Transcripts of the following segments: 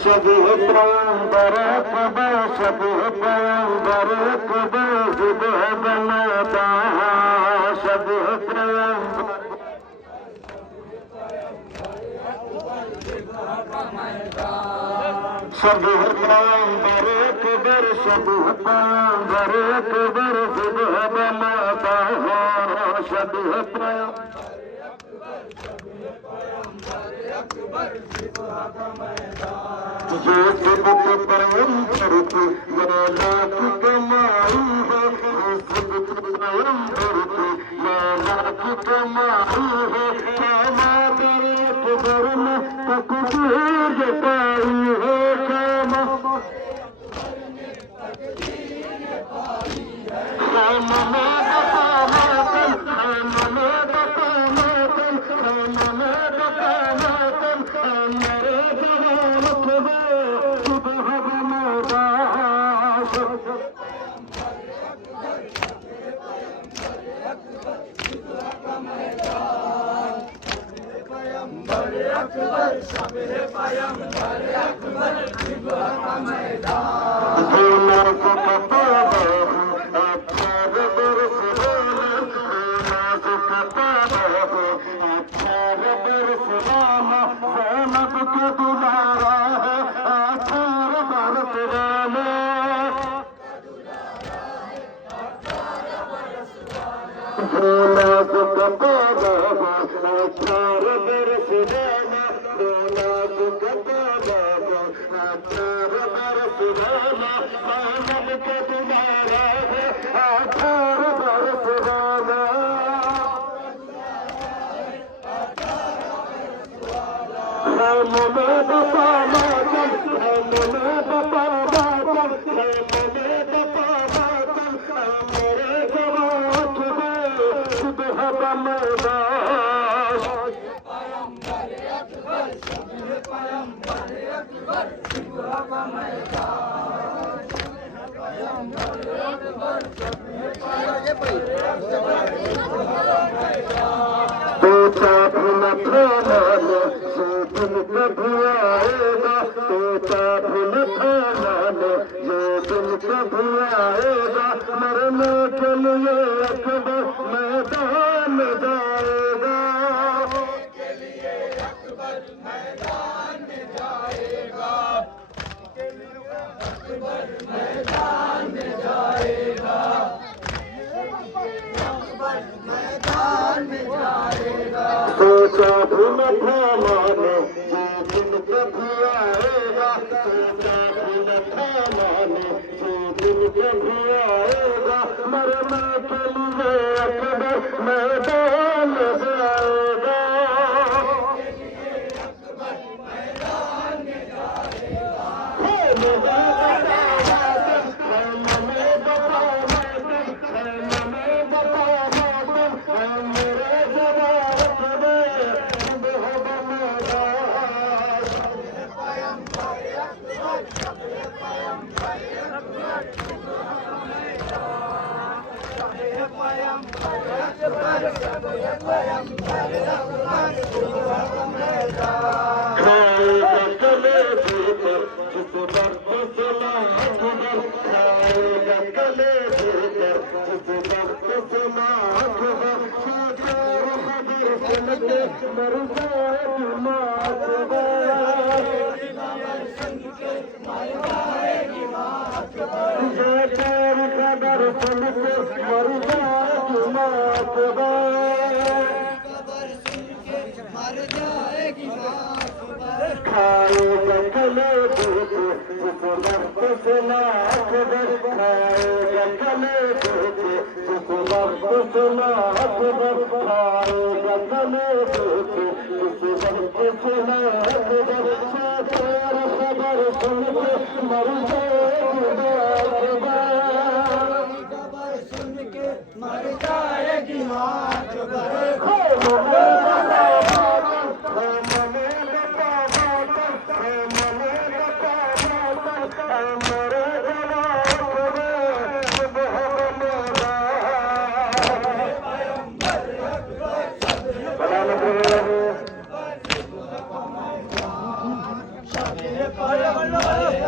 शबी पैगंबर अकबर शबी पैगंबर अकबर जुबह बनाता शबी पैगंबर शबी पैगंबर अकबर शबी पैगंबर अकबर जुबह बनाता शबी पैगंबर ये सिबत पैगंबर की ये लाख कमाई है ये सिबत पैगंबर की ये लाख कमाई है क्षमा तेरे अकबर ने तकदीर जताई है क्षमा मरने के लिए अकबर मैदान जाएगा सोचा भी न था माने ये दिन कभी आएगा सोचा भी न था माने ये दिन कभी आएगा मरने के लिए अकबर मैदान जाएगा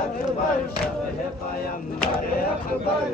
अकबर शब है पैगंबर अकबर